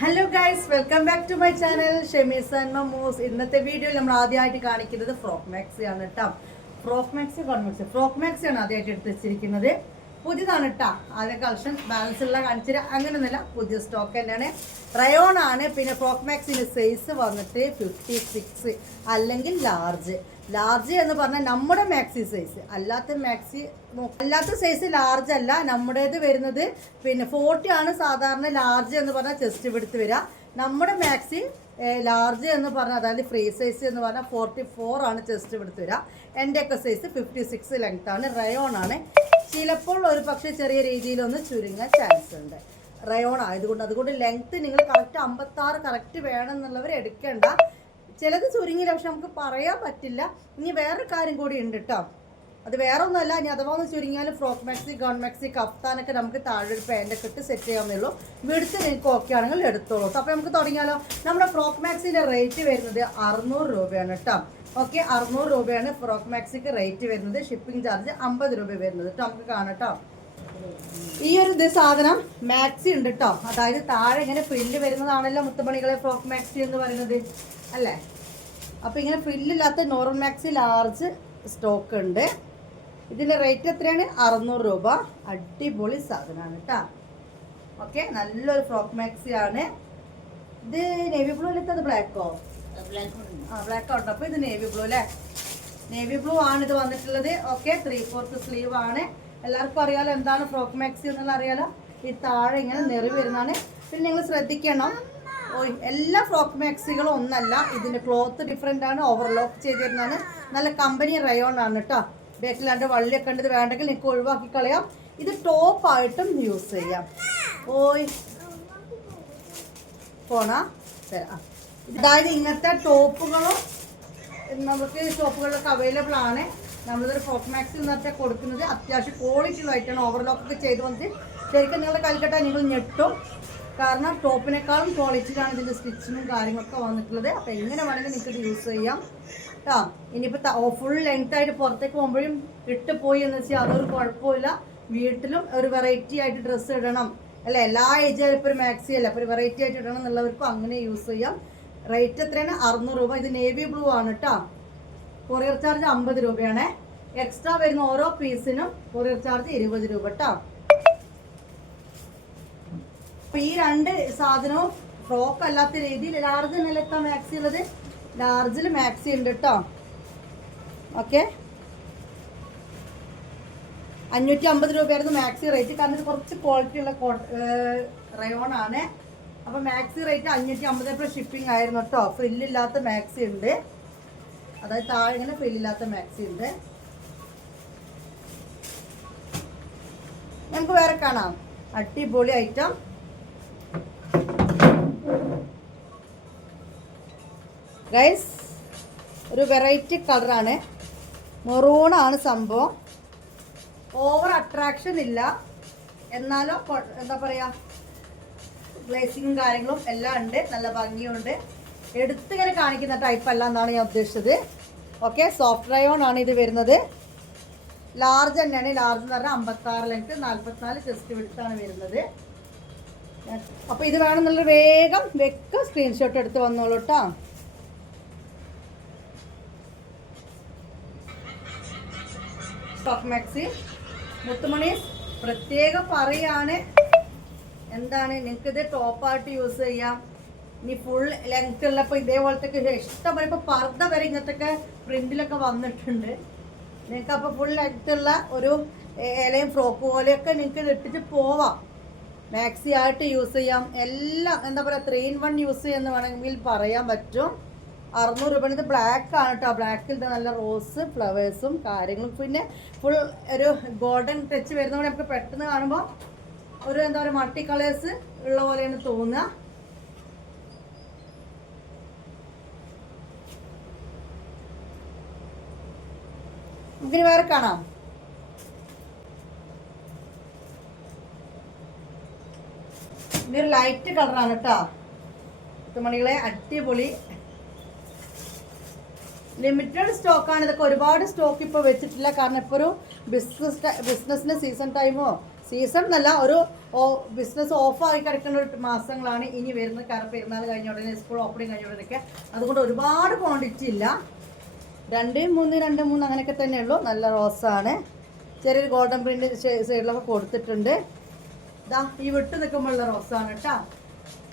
Hello guys, welcome back to my channel Shemees and Mammoos. ഇന്നത്തെ വീഡിയോയിൽ നമ്മൾ ആദ്യമായിട്ട് കാണിക്കുന്നത് ഫ്രോക്ക് മാക്സി ആണ് കേട്ടോ. ഫ്രോക്ക് മാക്സി ആണ് ആദ്യമായിട്ട് എടുത്ത് വെച്ചിരിക്കുന്നത്. പുതിയതാണ് കേട്ടോ. ആദ്യ കളക്ഷൻ ബാലൻസ് ഉള്ള കാണിച്ചിട്ട് അങ്ങനെയൊന്നുമില്ല, പുതിയ സ്റ്റോക്ക് തന്നെയാണ്. റയോൺ ആണ്. പിന്നെ ഫ്രോക്ക് മാക്സിന്റെ സൈസ് വന്നിട്ട് 56 അല്ലെങ്കിൽ ലാർജ് എന്ന് പറഞ്ഞാൽ നമ്മുടെ മാക്സി സൈസ്. അല്ലാത്ത സൈസ് ലാർജ് അല്ല, നമ്മുടേത് വരുന്നത് പിന്നെ 40 ആണ് സാധാരണ. ലാർജ് എന്ന് പറഞ്ഞാൽ ചെസ്റ്റ് വിടുത്ത് വരിക. നമ്മുടെ മാക്സി ലാർജ് എന്ന് പറഞ്ഞാൽ, അതായത് ഫ്രീ സൈസ് എന്ന് പറഞ്ഞാൽ 44 ആണ് ചെസ്റ്റ് വിടുത്ത് വരിക. എൻ്റെയൊക്കെ സൈസ് 56 ലെങ്ത് ആണ്. റയോൺ ആണ്. ചിലപ്പോൾ ഒരു പക്ഷേ ചെറിയ രീതിയിലൊന്ന് ചുരുങ്ങാൻ ചാൻസ് ഉണ്ട്. റയോൺ ആയതുകൊണ്ട് അതുകൊണ്ട് ലെങ്ത്ത് നിങ്ങൾ കറക്റ്റ് 56 കറക്റ്റ് വേണം എന്നുള്ളവർ എടുക്കേണ്ട. ചിലത് ചുരുങ്ങില്ല, പക്ഷെ നമുക്ക് പറയാൻ പറ്റില്ല. ഇനി വേറൊരു കാര്യം കൂടി ഉണ്ട് കേട്ടോ. അത് വേറെ ഒന്നുമല്ല, ഇനി അഥവാ ഒന്ന് ചുരുങ്ങിയാലും ഫ്രോക്ക് മാക്സി, ഗൗൺ മാക്സി, കഫ്താനൊക്കെ നമുക്ക് താഴെ ഒരു പാൻറ്റൊക്കെ ഇട്ട് സെറ്റ് ചെയ്യാവുന്നേ ഉള്ളൂ. വീട്ടിൽ നിങ്ങൾക്ക് ഓക്കെ ആണെങ്കിൽ എടുത്തോളൂ. അപ്പോൾ നമുക്ക് തുടങ്ങിയാലോ. നമ്മുടെ ഫ്രോക്ക് മാക്സിൻ്റെ റേറ്റ് വരുന്നത് 600 രൂപയാണ് കേട്ടോ. ഓക്കെ, 600 രൂപയാണ് ഫ്രോക്ക് മാക്സിക്ക് റേറ്റ് വരുന്നത്. ഷിപ്പിംഗ് ചാർജ് 50 രൂപ വരുന്നത് കേട്ടോ. നമുക്ക് കാണാം കേട്ടോ. ഈ ഒരു സാധനം മാക്സി ഉണ്ട് കേട്ടോ. അതായത് താഴെ ഇങ്ങനെ ഫ്രില്ല് വരുന്നതാണല്ലോ മുത്തുമണികളെ ഫ്രോക്ക് മാക്സി എന്ന് പറയുന്നത് അല്ലേ. അപ്പോൾ ഇങ്ങനെ ഫ്രില്ലില്ലാത്ത നോർമൽ മാക്സി ലാർജ് സ്റ്റോക്ക് ഉണ്ട്. ഇതിൻ്റെ റേറ്റ് എത്രയാണ്? 600 രൂപ. അടിപൊളി സാധനമാണ് കേട്ടോ. ഓക്കെ, നല്ലൊരു ഫ്രോക്ക് മാക്സി ആണ്. ഇത് നേവി ബ്ലൂ അല്ലേ, അത് ബ്ലാക്കോ? ബ്ലാക്ക് ഉണ്ട്. അപ്പോൾ ഇത് നേവി ബ്ലൂ അല്ലേ. നേവി ബ്ലൂ ആണ് ഇത് വന്നിട്ടുള്ളത്. ഓക്കെ, 3/4 സ്ലീവ് ആണ്. എല്ലാവർക്കും അറിയാലോ എന്താണ് ഫ്രോക്ക് മാക്സി എന്നുള്ള അറിയാലോ. ഈ താഴെ ഇങ്ങനെ നെറി വരുന്നതാണ്. പിന്നെ നിങ്ങൾ ശ്രദ്ധിക്കണം, എല്ലാ ഫ്രോക്ക് മാക്സികളും ഒന്നല്ല, ഇതിൻ്റെ ക്ലോത്ത് ഡിഫറെൻ്റ് ആണ്. ഓവർലോക്ക് ചെയ്ത് തരുന്നതാണ്. നല്ല കമ്പനി റയോൺ ആണ് കേട്ടോ. ബേക്കിലാണ്ട് വള്ളിയൊക്കെ ഉണ്ട്. ഇത് വേണ്ടെങ്കിൽ നിങ്ങൾക്ക് ഒഴിവാക്കി കളയാം. ഇത് ടോപ്പായിട്ടും യൂസ് ചെയ്യാം. പോണാ തരാം. അതായത് ഇങ്ങനത്തെ ടോപ്പുകളും നമുക്ക് ഷോപ്പുകളിലൊക്കെ അവൈലബിൾ ആണ്. നമ്മളിതൊരു ഫ്രോക്ക് മാക്സി എന്ന് പറഞ്ഞാൽ കൊടുക്കുന്നത് അത്യാവശ്യം ക്വാളിറ്റി ഉള്ളതായിട്ടാണ്. ഓവർലോക്കൊക്കെ ചെയ്ത് വന്നിട്ട് ശരിക്കും നിങ്ങളുടെ കൽക്കട്ട നിങ്ങൾ ഞെട്ടും. കാരണം ടോപ്പിനേക്കാളും ക്വാളിറ്റിയിലാണ് ഇതിൻ്റെ സ്റ്റിച്ചിങ്ങും കാര്യങ്ങളൊക്കെ വന്നിട്ടുള്ളത്. അപ്പോൾ എങ്ങനെ വേണമെങ്കിൽ നിങ്ങൾക്ക് ഇത് യൂസ് ചെയ്യാം കേട്ടോ. ഇനിയിപ്പോൾ ഫുൾ ലെങ്ത് ആയിട്ട് പുറത്തേക്ക് പോകുമ്പോഴും ഇട്ട് പോയി എന്ന് വെച്ചാൽ അതൊരു കുഴപ്പമില്ല. വീട്ടിലും ഒരു വെറൈറ്റി ആയിട്ട് ഡ്രസ്സ് ഇടണം അല്ലേ, എല്ലാ ഏജായാലും ഇപ്പോൾ ഒരു മാക്സി അല്ല, അപ്പോൾ ഒരു വെറൈറ്റി ആയിട്ട് ഇടണം എന്നുള്ളവർക്കും അങ്ങനെ യൂസ് ചെയ്യാം. റേറ്റ് എത്രയാണ്? 600 രൂപ. ഇത് നേവി ബ്ലൂ ആണ് കേട്ടോ. കൊറിയർ ചാർജ് 50 രൂപയാണ്. എക്സ്ട്രാ വരുന്ന ഓരോ പീസിനും കൊറിയർ ചാർജ് 20 രൂപ കേട്ടോ. അപ്പോൾ ഈ രണ്ട് സാധനവും ഫ്രോക്ക് അല്ലാത്ത രീതിയിൽ ലാർജ് നിലത്താ മാക്സി ഉള്ളത്. ലാർജിൽ മാക്സി ഉണ്ട് കേട്ടോ. ഓക്കെ, 550 രൂപയായിരുന്നു മാക്സി റേറ്റ്. കാരണം ഇത് കുറച്ച് ക്വാളിറ്റി ഉള്ള റയോൺ ആണ്. അപ്പോൾ മാക്സി റേറ്റ് 550 രൂപ ഷിപ്പിംഗ് ആയിരുന്നു കേട്ടോ. ഫ്രില്ലില്ലാത്ത മാക്സി ഉണ്ട്. അതായത് താഴെ ഇങ്ങനെ ഫ്രില്ലില്ലാത്ത മാക്സി ഉണ്ട്. നമുക്ക് വേറെ കാണാം. അടിപൊളി ഐറ്റം. ഗൈസ്, ഒരു വെറൈറ്റി കളറാണ്. മെറൂണാണ് സംഭവം. ഓവർ അട്രാക്ഷൻ ഇല്ല, എന്നാലും എന്താ പറയുക, ഗ്ലേസിങ്ങും കാര്യങ്ങളും എല്ലാം ഉണ്ട്. നല്ല ഭംഗിയുണ്ട്. എടുത്തിങ്ങനെ കാണിക്കുന്ന ടൈപ്പ് അല്ല എന്നാണ് ഞാൻ ഉദ്ദേശിച്ചത്. ഓക്കെ, സോഫ്റ്റ് റയോൺ ആണ് ഇത് വരുന്നത്. ലാർജ് തന്നെയാണ്. ലാർജ് എന്ന് പറഞ്ഞാൽ 56 ലെങ്ത്, 44 ചെസ്റ്റ് വിടുത്താണ് വരുന്നത്. അപ്പോൾ ഇത് വേണമെന്നുള്ളൊരു വേഗം വെക്ക സ്ക്രീൻഷോട്ട് എടുത്ത് വന്നോളൂ കേട്ടോ. ഫ്രോക്ക് മാക്സി മുത്തുമണി പ്രത്യേകം പറയാണ്. എന്താണ്, നിങ്ങൾക്കിത് ടോപ്പായിട്ട് യൂസ് ചെയ്യാം. ഇനി ഫുൾ ലെങ്ത് ഉള്ളപ്പോൾ ഇതേപോലത്തെ ഇഷ്ടം പോലെ ഇപ്പോൾ പർദ്ദ വരെ ഇങ്ങനത്തെ പ്രിന്റിലൊക്കെ വന്നിട്ടുണ്ട്. നിങ്ങൾക്ക് അപ്പോൾ ഫുൾ ലെങ്ത് ഉള്ള ഒരു ഇലയും ഫ്രോക്ക് പോലെയൊക്കെ നിങ്ങൾക്ക് ഇട്ടിട്ട് പോവാം. മാക്സി ആയിട്ട് യൂസ് ചെയ്യാം. എല്ലാം എന്താ പറയുക, 3 in 1 യൂസ് ചെയ്യുമെന്ന് വേണമെങ്കിൽ പറയാൻ പറ്റും. 600 രൂപ. ഇത് ബ്ലാക്ക് ആണ് കേട്ടോ. ബ്ലാക്കിൽ നല്ല റോസ് ഫ്ലവേഴ്സും കാര്യങ്ങളും പിന്നെ ഫുൾ ഒരു ഗോൾഡൻ ടച്ച് വരുന്നതുകൊണ്ട് നമുക്ക് പെട്ടെന്ന് കാണുമ്പോൾ ഒരു എന്താ പറയുക മൾട്ടി കളേഴ്സ് ഉള്ള പോലെയാണ് തോന്നുക. നമുക്കിനി വേറെ കാണാം. ഇതൊരു ലൈറ്റ് കളറാണ് കേട്ടോ. മണികളെ അടിപൊളി ലിമിറ്റഡ് സ്റ്റോക്കാണ്. ഇതൊക്കെ ഒരുപാട് സ്റ്റോക്ക് ഇപ്പോൾ വെച്ചിട്ടില്ല. കാരണം ഇപ്പോൾ ഒരു ബിസിനസ്സിൻ്റെ സീസൺ ടൈമോ സീസൺ എന്നല്ല, ഒരു ബിസിനസ് ഓഫായി കിടക്കുന്ന ഒരു മാസങ്ങളാണ് ഇനി വരുന്നത്. കാരണം പെരുന്നാൾ കഴിഞ്ഞ ഉടനെ, സ്കൂൾ ഓപ്പണിങ് കഴിഞ്ഞ ഉടനെയൊക്കെ. അതുകൊണ്ട് ഒരുപാട് ക്വാണ്ടിറ്റി ഇല്ല, 2, 3, 2, 3 അങ്ങനെയൊക്കെ തന്നെ ഉള്ളൂ. നല്ല റോസാണ്, ചെറിയൊരു ഗോൾഡൻ പ്രിന്റ് സൈഡിലൊക്കെ കൊടുത്തിട്ടുണ്ട്. ഇതാ ഈ വിട്ട് നിൽക്കുമ്പോഴുള്ള റോസാണ് കേട്ടോ.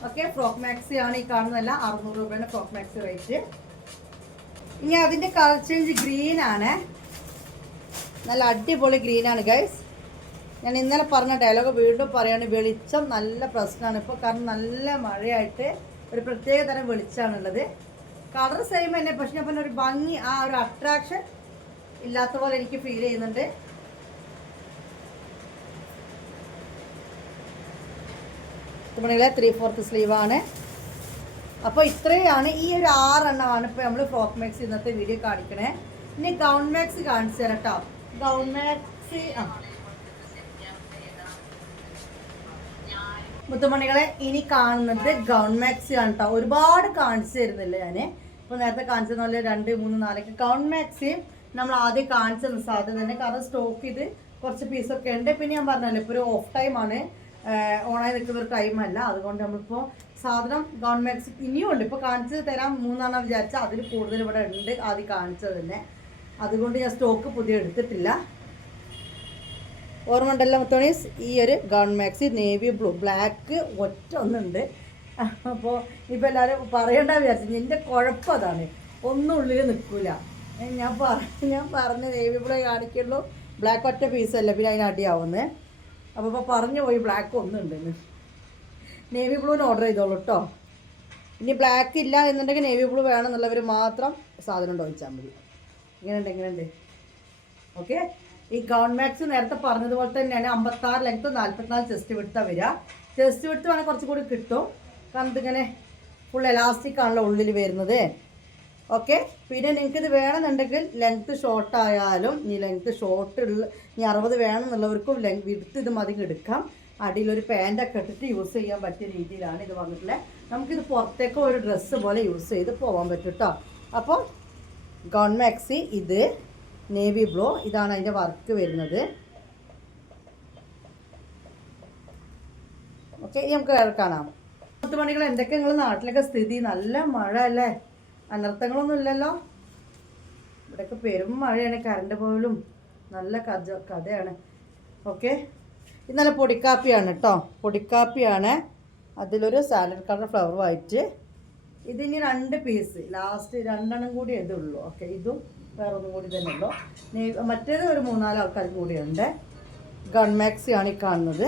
ഓക്കെ, ഫ്രോക്ക് മാക്സി ആണ് ഈ കാണുന്നതല്ല. 600 രൂപയാണ് ഫ്രോക്ക് മാക്സി റേറ്റ്. ഇനി അതിൻ്റെ കളർ ചേഞ്ച് ഗ്രീൻ ആണ്, നല്ല അടിപൊളി ഗ്രീനാണ് ഗൈസ്. ഞാൻ ഇന്നലെ പറഞ്ഞ ഡയലോഗ് വീണ്ടും പറയാണ്, വെളിച്ചം നല്ല പ്രശ്നമാണ് ഇപ്പോൾ. കാരണം നല്ല മഴയായിട്ട് ഒരു പ്രത്യേക തരം വെളിച്ചമാണുള്ളത്. കളർ സെയിം തന്നെ, പക്ഷെ അപ്പം ഒരു ഭംഗി, ആ ഒരു അട്രാക്ഷൻ ഇല്ലാത്ത പോലെ എനിക്ക് ഫീൽ ചെയ്യുന്നുണ്ട്. തുണിയിലെ 3/4 സ്ലീവാണ്. അപ്പോൾ ഇത്രയാണ്, ഈ ഒരു 6 എണ്ണമാണ് ഇപ്പോൾ നമ്മൾ ഫ്രോക്ക് മാക്സി ഇന്നത്തെ വീഡിയോ കാണിക്കണേ. ഇനി ഗൗൺ മാക്സി കാണിച്ചു തരാം കേട്ടോ. ഗൗൺ മാക്സി മുത്തുമണികളെ, ഇനി കാണുന്നത് ഗൗൺ മാക്സി ആണ് കേട്ടോ. ഒരുപാട് കാണിച്ചു തരുന്നില്ല ഞാൻ. ഇപ്പോൾ നേരത്തെ കാണിച്ചത് പോലെ 2, 3, 4 ഗൗൺ മാക്സി നമ്മൾ ആദ്യം കാണിച്ചത് സാധ്യത തന്നെ. കാരണം സ്റ്റോക്ക് ഇത് കുറച്ച് പീസൊക്കെ ഉണ്ട്. പിന്നെ ഞാൻ പറഞ്ഞല്ലോ, ഇപ്പോൾ ഒരു ഓഫ് ടൈമാണ്, ഓണായി നിൽക്കുന്ന ഒരു ടൈമല്ല. അതുകൊണ്ട് നമ്മളിപ്പോൾ സാധനം ഗൗൺ മാക്സി ഇനിയും ഉണ്ട്. ഇപ്പോൾ കാണിച്ചത് തരാം 3 വിചാരിച്ചാൽ അതിൽ കൂടുതൽ ഇവിടെ ഉണ്ട്, ആദ്യം കാണിച്ചത് തന്നെ. അതുകൊണ്ട് ഞാൻ സ്റ്റോക്ക് പുതിയ എടുത്തിട്ടില്ല. ഓർമ്മ ഉണ്ടല്ലോ മുത്തോണീസ്, ഈ ഒരു gown maxi navy blue, black ഒറ്റ ഒന്നുണ്ട്. അപ്പോൾ ഇപ്പോൾ എല്ലാവരും പറയേണ്ട വിചാരിച്ചു. നിൻ്റെ കുഴപ്പം അതാണ്, ഒന്നും ഉള്ളിൽ നിൽക്കില്ല. ഞാൻ പറഞ്ഞ നേവി ബ്ലൂ കാണിക്കുള്ളൂ, ബ്ലാക്ക് ഒറ്റ പീസല്ല, പിന്നെ അതിന് അടിയാവുന്നത്. അപ്പോൾ ഇപ്പോൾ പറഞ്ഞു പോയി ബ്ലാക്ക് ഒന്നുണ്ടെന്ന്. നേവി ബ്ലൂവിന് ഓർഡർ ചെയ്തോളൂ കേട്ടോ. ഇനി ബ്ലാക്ക് ഇല്ല എന്നുണ്ടെങ്കിൽ നേവി ബ്ലൂ വേണമെന്നുള്ളവർ മാത്രം സാധനം ചോദിച്ചാൽ മതി. ഇങ്ങനെയുണ്ട്. ഓക്കെ, ഈ ഗൗൺ മാക്സ് നേരത്തെ പറഞ്ഞതുപോലെ തന്നെയാണ്. 56 ലെങ്ത്ത്, 44 ചെസ്റ്റ് വിടുത്താണ് വരിക. ചെസ്റ്റ് വിടുത്ത് വേണമെങ്കിൽ കുറച്ചും കൂടി കിട്ടും, കാരണം ഇതിങ്ങനെ ഫുൾ എലാസ്റ്റിക് ആണല്ലോ ഉള്ളിൽ വരുന്നത്. ഓക്കെ, പിന്നെ നിങ്ങൾക്കിത് വേണമെന്നുണ്ടെങ്കിൽ ലെങ്ത്ത് ഷോർട്ട് ആയാലും, ഇനി ലെങ്ത്ത് ഷോർട്ടുള്ള ഇനി 60 വേണമെന്നുള്ളവർക്കും വിടുത്ത് ഇത് മതി എടുക്കാം. അടിയിലൊരു പാൻറ്റൊക്കെ ഇട്ടിട്ട് യൂസ് ചെയ്യാൻ പറ്റിയ രീതിയിലാണ് ഇത് വന്നിട്ടുള്ളത്. നമുക്കിത് പുറത്തേക്ക് ഒരു ഡ്രസ്സ് പോലെ യൂസ് ചെയ്ത് പോകാൻ പറ്റും കേട്ടോ. അപ്പോൾ ഗൗൺ മാക്സി ഇത് നേവി ബ്ലൂ, ഇതാണ് അതിൻ്റെ വർക്ക് വരുന്നത്. ഓക്കെ, നമുക്ക് കാണാം. 10 മണികൾ എന്തൊക്കെ നിങ്ങൾ നാട്ടിലൊക്കെ സ്ഥിതി? നല്ല മഴ അല്ലേ, അനർത്ഥങ്ങളൊന്നും ഇല്ലല്ലോ. ഇവിടെയൊക്കെ പെരും മഴയാണ്, കറണ്ട് പോലും നല്ല കഥയാണ്. ഓക്കെ, ഇന്നലെ പൊടിക്കാപ്പിയാണ് കേട്ടോ, പൊടിക്കാപ്പിയാണ്. അതിലൊരു സാലഡ് കളർ ഫ്ലവർ വൈറ്റ്. ഇതിന് 2 പീസ്, ലാസ്റ്റ് 2 കൂടി ഇതുള്ളൂ. ഓക്കെ, ഇതും വേറെ ഒന്നും കൂടി തന്നെ ഉള്ളൂ. മറ്റേത് ഒരു 3-4 ആൾക്കാർക്ക് കൂടിയുണ്ട്. ഗൺ മാക്സി ആണ് ഈ കാണുന്നത്.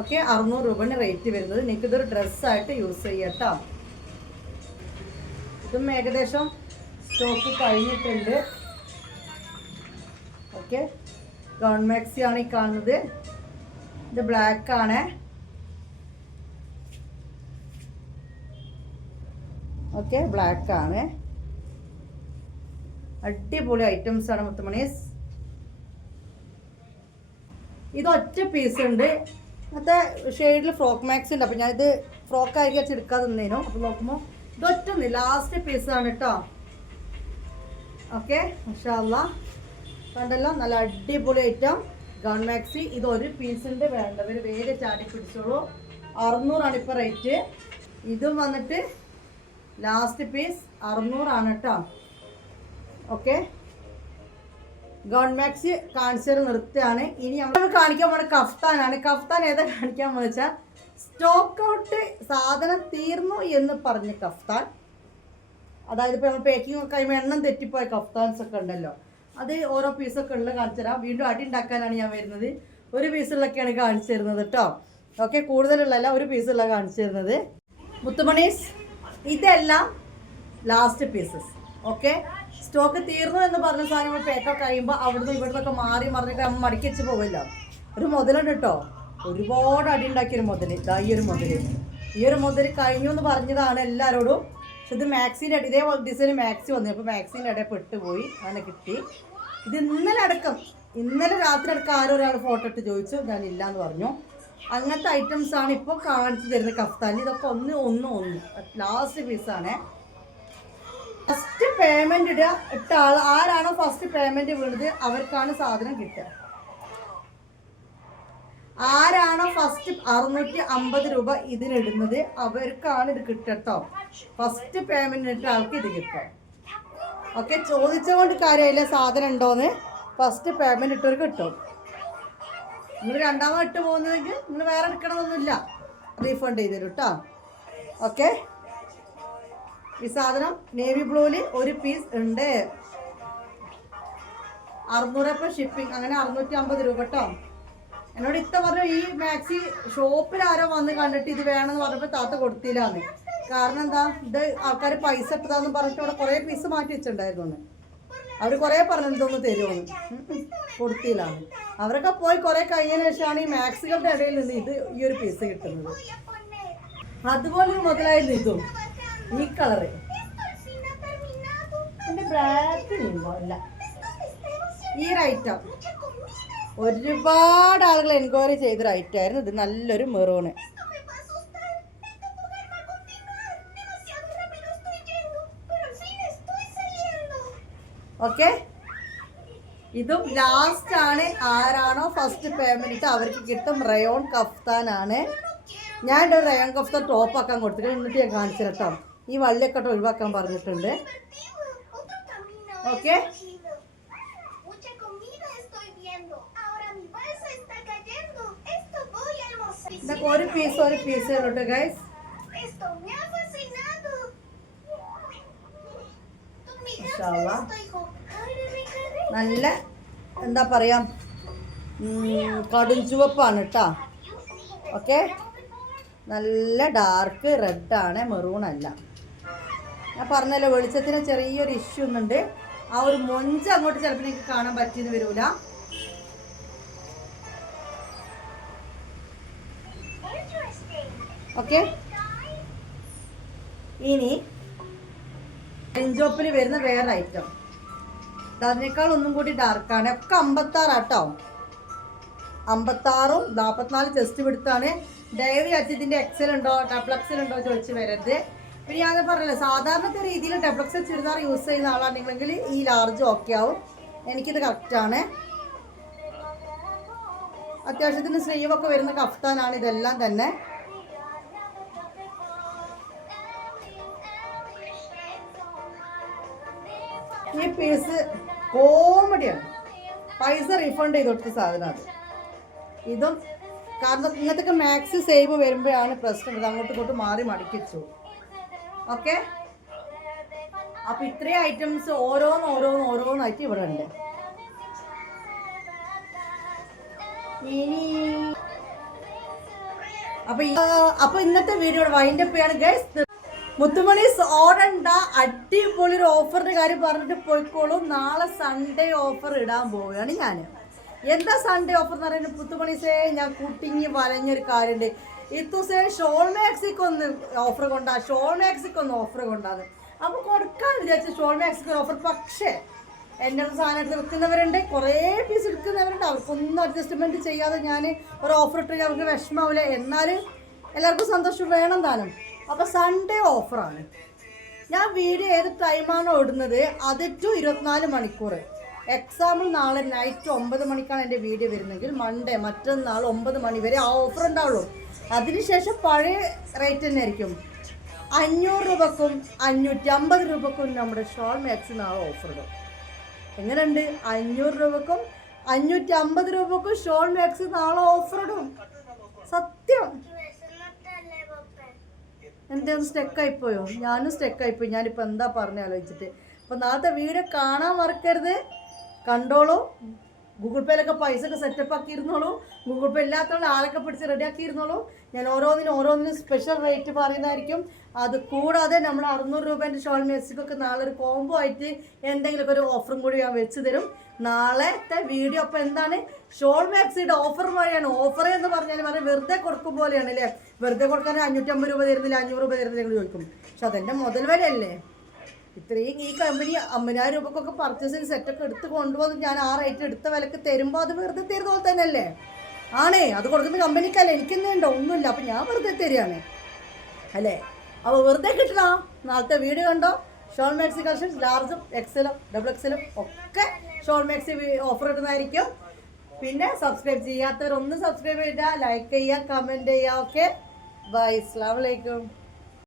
ഓക്കെ, 600 രൂപയാണ് റേറ്റ് വരുന്നത്. നിങ്ങൾക്കിതൊരു ഡ്രസ്സായിട്ട് യൂസ് ചെയ്യാം കേട്ടോ. ഇതും ഏകദേശം സ്റ്റോക്ക് കഴിഞ്ഞിട്ടുണ്ട്. ഓക്കെ, ഗൗൺ മാക്സി ആണ് ഈ കാണുന്നത്. ഇത് ബ്ലാക്ക് ആണ്. ഓക്കെ, ബ്ലാക്ക് ആണ്. അടിപൊളി ഐറ്റംസ് ആണ് മുത്തുമണീസ്. ഇത് ഒറ്റ പീസ് ഉണ്ട്. മറ്റേ ഷെയ്ഡിൽ ഫ്രോക്ക് മാക്സി ഉണ്ട്. അപ്പോൾ ഞാനിത് ഫ്രോക്കായി വെച്ച് എടുക്കാതെ നിന്നേനു. അപ്പോൾ നോക്കുമ്പോൾ ഇതൊറ്റൊന്ന് ലാസ്റ്റ് പീസാണ് കേട്ടോ. ഓക്കെ, മാഷാ അല്ലാഹ്, കണ്ടല്ലോ, നല്ല അടിപൊളി ഐറ്റം ഗൗൺ മാക്സി. ഇത് ഒരു പീസിൻ്റെ വേണ്ടവർ വേഗം ചാടി പിടിച്ചോളൂ. 600 ഇപ്പോൾ റേറ്റ്. ഇതും വന്നിട്ട് ലാസ്റ്റ് പീസ് 600 കേട്ടോ. ഓക്കെ, ഗൗൺ മാക്സി കാണിച്ചത് നിർത്തുകയാണ്. ഇനി നമ്മൾ കാണിക്കാൻ പോകുന്ന കഫ്താനാണ്. കഫ്താൻ ഏതാ കാണിക്കാൻ പോകുന്നത് വെച്ചാൽ, സ്റ്റോക്ക് ഔട്ട്, സാധനം തീർന്നു എന്ന് പറഞ്ഞ കഫ്താൻ. അതായത് ഇപ്പോൾ നമ്മൾ പാക്കിംഗ് ഒക്കെ കഴിയുമ്പോൾ എണ്ണം തെറ്റിപ്പോയ കഫ്താൻസ് ഒക്കെ ഉണ്ടല്ലോ, അത് ഓരോ പീസൊക്കെ ഉള്ള കാണിച്ചു തരാം. വീണ്ടും അടി ഉണ്ടാക്കാനാണ് ഞാൻ വരുന്നത്. ഒരു പീസുള്ളൊക്കെയാണ് കാണിച്ചു തരുന്നത് കേട്ടോ. ഓക്കെ, കൂടുതലുള്ളതല്ല, ഒരു പീസുള്ള കാണിച്ചു തരുന്നത്. മുത്തുമണീസ്, ഇതെല്ലാം ലാസ്റ്റ് പീസസ്. ഓക്കെ, സ്റ്റോക്ക് തീർന്നു എന്ന് പറഞ്ഞ സാധനങ്ങൾ പാക്കൊക്കെ കഴിയുമ്പോൾ അവിടുന്ന് ഇവിടുന്നൊക്കെ മാറി മറിഞ്ഞിട്ട് നമ്മൾ മടക്കി വെച്ച് പോവില്ല. ഒരു മുതലുണ്ട് കേട്ടോ, ഒരുപാട് അടി ഉണ്ടാക്കിയൊരു മുതൽ. ഈ ഒരു മുതൽ കഴിഞ്ഞു എന്ന് പറഞ്ഞതാണ് എല്ലാവരോടും. പക്ഷെ ഇത് മാക്സിൻ്റെ അടി, ഇതേപോലെ ഡിസൈൻ മാക്സി വന്നു. അപ്പോൾ മാക്സിൻ്റെ ഇടയിൽ പെട്ടുപോയി, അങ്ങനെ കിട്ടി. ഇത് ഇന്നലെ രാത്രി അടക്കം ഒരാൾ ഫോട്ടോ ഇട്ട് ചോദിച്ചു, ഞാൻ ഇല്ലയെന്ന് പറഞ്ഞു. അങ്ങനത്തെ ഐറ്റംസ് ആണ് ഇപ്പോൾ കാണിച്ചു തരുന്നത് കഫ്താനിൽ. ഇതൊക്കെ ഒന്ന് ലാസ്റ്റ് പീസാണ്. ഫസ്റ്റ് പേയ്മെൻറ്റ് ഇട്ട ആൾ ആരാണോ ഫസ്റ്റ് പേയ്മെൻറ്റ് വീണത് അവർക്കാണ് സാധനം കിട്ടുക. ആരാണോ ഫസ്റ്റ് 650 രൂപ ഇതിനിടുന്നത് അവർക്കാണ് ഇത് കിട്ടട്ടോ. ഫസ്റ്റ് പേയ്മെന്റ് ഇട്ട ആൾക്ക് ഇത് കിട്ടും. ഓക്കെ, ചോദിച്ചുകൊണ്ട് കാര്യമില്ല സാധനം ഉണ്ടോന്ന്. ഫസ്റ്റ് പേയ്മെന്റ് ഇട്ടവർക്ക് കിട്ടും. നിങ്ങൾ രണ്ടാമത് ഇട്ട് പോകുന്നതെങ്കിൽ നിങ്ങൾ വേറെ എടുക്കണമെന്നൊന്നുമില്ല, റീഫണ്ട് ചെയ്ത് തരും കേട്ടോ. ഓക്കെ, ഈ സാധനം നേവി ബ്ലൂവിൽ ഒരു പീസ് ഉണ്ട്. 600 ഷിപ്പിംഗ്, അങ്ങനെ 650 രൂപ കേട്ടോ. എന്നോട് ഇത്ത പറഞ്ഞു ഈ മാക്സി ഷോപ്പിൽ ആരോ വന്ന് കണ്ടിട്ട് ഇത് വേണമെന്ന് പറഞ്ഞപ്പോൾ താത്ത കൊടുത്തില്ലാന്ന്. കാരണം എന്താ, ഇത് ആൾക്കാർ പൈസ ഇട്ടതാന്ന് പറഞ്ഞിട്ട് ഇവിടെ കുറേ പീസ് മാറ്റി വെച്ചിട്ടുണ്ടായിരുന്നു. അവർ കുറേ പറഞ്ഞു ഇതൊന്ന് തരുമെന്ന്, കൊടുത്തില്ലാന്ന്. അവരൊക്കെ പോയി കുറേ കഴിഞ്ഞതിന് ശേഷമാണ് ഈ മാക്സികളുടെ ഇടയിൽ നിന്ന് ഇത് ഈ ഒരു പീസ് കിട്ടുന്നത്. അതുപോലെ മുതലായിരുന്നു ഇതും, ഈ കളറ് എൻ്റെ ബ്ലാക്ക് അല്ല ഈ ഐറ്റം. ഒരുപാട് ആളുകൾ എൻക്വയറി ചെയ്തൊരു ഐറ്റമായിരുന്നു ഇത്. നല്ലൊരു മെറൂണ്. ഓക്കെ, ഇതും ലാസ്റ്റ് ആണ്. ആരാണോ ഫസ്റ്റ് പേയ്മെന്റ് അവർക്ക് കിട്ടും. റയോൺ കഫ്താനാണ്. ഞാൻ ഒരു റയോൺ കഫ്താൻ ടോപ്പാക്കാൻ കൊടുത്തിട്ട് എന്നിട്ട് ഞാൻ കാണിച്ചു കേട്ടോ. ഈ വള്ളിയൊക്കെ ഒഴിവാക്കാൻ പറഞ്ഞിട്ടുണ്ട്. ഓക്കെ, ഇതൊക്കെ ഒരു പീസ് ഉള്ളൂ ഗൈസ്. നല്ല എന്താ പറയാ, കടും ചുവപ്പാണ് കേട്ടോ. ഓക്കെ, നല്ല ഡാർക്ക് റെഡാണ്, മെറൂൺ അല്ല. ഞാൻ പറഞ്ഞല്ലോ വെളിച്ചത്തിന് ചെറിയൊരു ഇഷ്യൂ ഒന്നുണ്ട്. ആ ഒരു മൊഞ്ച് അങ്ങോട്ട് ചിലപ്പോൾ എനിക്ക് കാണാൻ പറ്റിയെന്ന് വരൂല. ഓക്കെ, ഇനി എൻജോപ്പിൽ വരുന്ന വേറെ ഐറ്റം അതിനേക്കാൾ ഒന്നും കൂടി ഡാർക്കാണ്. ഒക്കെ 56 കേട്ടോ. 56ഉം 44 ചെസ്റ്റ് പിടുത്താണ്. ഡയറി അച്ഛത്തിൻ്റെ എക്സൽ ഉണ്ടോ ഡബിൾ എക്സൽ ഉണ്ടോ ചോദിച്ച് വരരുത്. പിന്നെ ഞാൻ പറഞ്ഞല്ലോ സാധാരണത്തെ രീതിയിൽ ഡബിൾ എക്സൽ ചുരിദാർ യൂസ് ചെയ്യുന്ന ആളാണെന്നുണ്ടെങ്കിൽ ഈ ലാർജ് ഓക്കെ ആവും. എനിക്കിത് കറക്റ്റാണ്. അത്യാവശ്യത്തിന് സ്ലീവൊക്കെ വരുന്ന കഫ്താനാണ് ഇതെല്ലാം തന്നെ. ഈ പീസ് കോമഡിയാണ്. പൈസ റീഫണ്ട് ചെയ്ത് കൊടുത്ത സാധനമാണ് ഇതും. കാരണം ഇങ്ങനത്തെ മാക്സി സെയിം വരുമ്പോഴാണ് പ്രശ്നം. ഇത് അങ്ങോട്ടും ഇങ്ങോട്ടും മാറി മടിക്കിച്ചു. ഓക്കെ, അപ്പം ഇത്രയും ഐറ്റംസ് ഓരോന്നായിട്ട് ഇവിടെ ഉണ്ട്. ഇനി അപ്പൊ ഇന്നത്തെ വീഡിയോ വൈൻഡപ്പ് ചെയ്യാണ് ഗൈസ്. മുത്തുമണീസ് ഓടണ്ട, അടിപൊളി ഒരു ഓഫറിന്റെ കാര്യം പറഞ്ഞിട്ട് പോയിക്കോളും. നാളെ സൺഡേ ഓഫർ ഇടാൻ പോവുകയാണ് ഞാൻ. എന്താ സൺഡേ ഓഫർ എന്ന് പറയുന്നത്? മുത്തുമണീസേ, ഞാൻ കുട്ടിങ്ങി വലഞ്ഞൊരു കാര്യമുണ്ട്. ഇത്തൂസേ ഷോൾ മാക്സിക്ക് ഒന്ന് ഓഫർ കൊണ്ടാന്ന് ഓഫർ കൊണ്ടാന്ന്. അപ്പോൾ കൊടുക്കാൻ വിചാരിച്ചു ഷോൾ മാക്സിക്ക് ഓഫർ. പക്ഷേ എൻ്റെ സാധനം എടുത്ത് വിൽക്കുന്നവരുണ്ട്, കുറേ പീസ് എടുക്കുന്നവരുണ്ട്. അവർക്കൊന്നും അഡ്ജസ്റ്റ്മെൻറ്റ് ചെയ്യാതെ ഞാൻ ഒരു ഓഫർ ഇട്ട് അവർക്ക് വിഷമാവില്ല. എന്നാലും എല്ലാവർക്കും സന്തോഷം വേണം താനും. അപ്പോൾ സൺഡേ ഓഫറാണ്. ഞാൻ വീഡിയോ ഏത് ടൈമാണോ ഇടുന്നത് അത് ടു 24 മണിക്കൂർ. എക്സാമ്പിൾ നാളെ നൈറ്റ് 9 മണിക്കാണ് എൻ്റെ വീഡിയോ വരുന്നതെങ്കിൽ മൺഡേ മറ്റന്നാൾ 9 മണി വരെ ആ ഓഫർ ഉണ്ടാവുള്ളൂ. അതിനുശേഷം പഴയ റേറ്റ് തന്നെ ആയിരിക്കും. 500 രൂപക്കും 550 രൂപക്കും നമ്മുടെ ഷോൾ മാക്സി നാളെ ഓഫർ ഇടും. എങ്ങനെയുണ്ട്? 500 രൂപക്കും 550 രൂപക്കും ഷോൾ മാക്സി നാളെ ഓഫർ ഇടും. സത്യം. എൻ്റെ ഒന്ന് സ്റ്റെക്കായിപ്പോയോ? ഞാനും സ്റ്റെക്കായിപ്പോയി. ഞാനിപ്പോൾ എന്താ പറഞ്ഞ് ആലോചിച്ചിട്ട്. അപ്പോൾ നാളത്തെ വീഡിയോ കാണാൻ മറക്കരുത്. കണ്ടോളൂ. ഗൂഗിൾ പേയിലൊക്കെ പൈസ ഒക്കെ സെറ്റപ്പ് ആക്കിയിരുന്നോളൂ. ഗൂഗിൾ പേ ഇല്ലാത്തവരുടെ ആളൊക്കെ പിടിച്ച് റെഡി ആക്കിയിരുന്നോളൂ. ഞാൻ ഓരോന്നിനും സ്പെഷ്യൽ റേറ്റ് പറയുന്നതായിരിക്കും. അത് കൂടാതെ നമ്മൾ 600 രൂപേൻ്റെ ഷോൾ മാക്സിക്കൊക്കെ നാളെ ഒരു കോംബോ ആയിട്ട് എന്തെങ്കിലുമൊക്കെ ഒരു ഓഫറും കൂടി ഞാൻ വെച്ച് തരും. നാളത്തെ വീഡിയോ അപ്പോൾ എന്താണ്, ഷോൾ മാക്സിയുടെ ഓഫർ വഴിയാണ്. ഓഫർ എന്ന് പറഞ്ഞാൽ വെറുതെ കൊടുക്കും പോലെയാണ് അല്ലേ. വെറുതെ കൊടുക്കാൻ 550 രൂപ തരുന്നില്ല, 500 രൂപ തരുന്നില്ല നിങ്ങൾ ചോദിക്കും. പക്ഷെ അതെൻ്റെ മുതൽ വിലയല്ലേ. ഇത്രയും ഈ കമ്പനി 50,000 രൂപക്കൊക്കെ പർച്ചേസിങ് സെറ്റൊക്കെ എടുത്ത് കൊണ്ടുപോകുന്നത് ഞാൻ ആ റേറ്റ് എടുത്ത വിലക്ക് തരുമ്പോൾ അത് വെറുതെ തരുന്ന പോലെ തന്നെ അല്ലേ. ആണേ, അത് കൊടുക്കുന്ന കമ്പനിക്കല്ലേ, എനിക്കൊന്നും ഉണ്ടോ ഒന്നുമില്ല. അപ്പം ഞാൻ വെറുതെ തരികയാണ് അല്ലേ. അപ്പോൾ വെറുതെ കിട്ടണോ? നാളത്തെ വീഡിയോ കണ്ടോ. ഷോൾ മാക്സി കളക്ഷൻസ് ലാർജും എക്സലും ഡബിൾ എക്സലും ഒക്കെ ഷോൾ മാക്സി ഓഫർ ഇടുന്നതായിരിക്കും. പിന്നെ സബ്സ്ക്രൈബ് ചെയ്യാത്തവർ ഒന്ന് സബ്സ്ക്രൈബ് ചെയ്യുക, ലൈക്ക് ചെയ്യുക, കമന്റ് ചെയ്യുക. ഓക്കെ ബൈ, അസ്സലാമു അലൈക്കും.